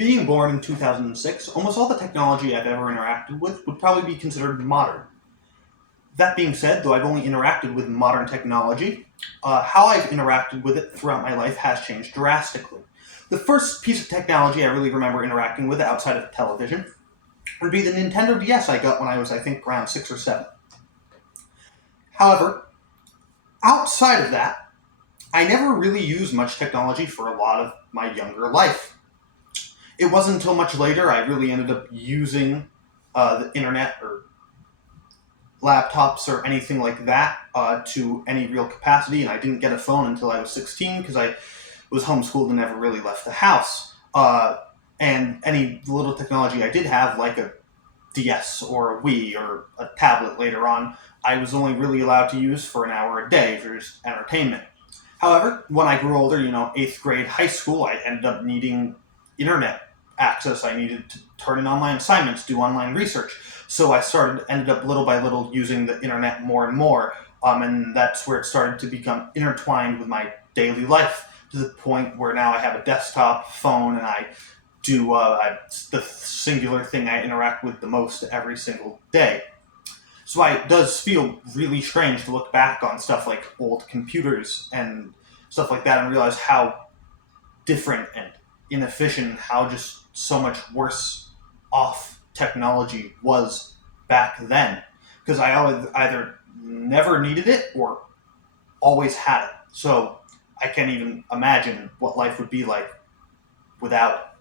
Being born in 2006, almost all the technology I've ever interacted with would probably be considered modern. That being said, though I've only interacted with modern technology, how I've interacted with it throughout my life has changed drastically. The first piece of technology I really remember interacting with outside of television would be the Nintendo DS I got when I was, I think, around 6 or 7. However, outside of that, I never really used much technology for a lot of my younger life. It wasn't until much later I really ended up using the internet or laptops or anything like that to any real capacity, and I didn't get a phone until I was 16 because I was homeschooled and never really left the house. And any little technology I did have, like a DS or a Wii or a tablet later on, I was only really allowed to use for an hour a day for just entertainment. However, when I grew older, 8th grade, high school, I ended up needing internet access. I needed to turn in online assignments, do online research. So ended up little by little using the internet more and more. And that's where it started to become intertwined with my daily life to the point where now I have a desktop phone and I do the singular thing I interact with the most every single day. So it does feel really strange to look back on stuff like old computers and stuff like that and realize how different and inefficient, how just so much worse off technology was back then. Because I always either never needed it or always had it. So I can't even imagine what life would be like without it.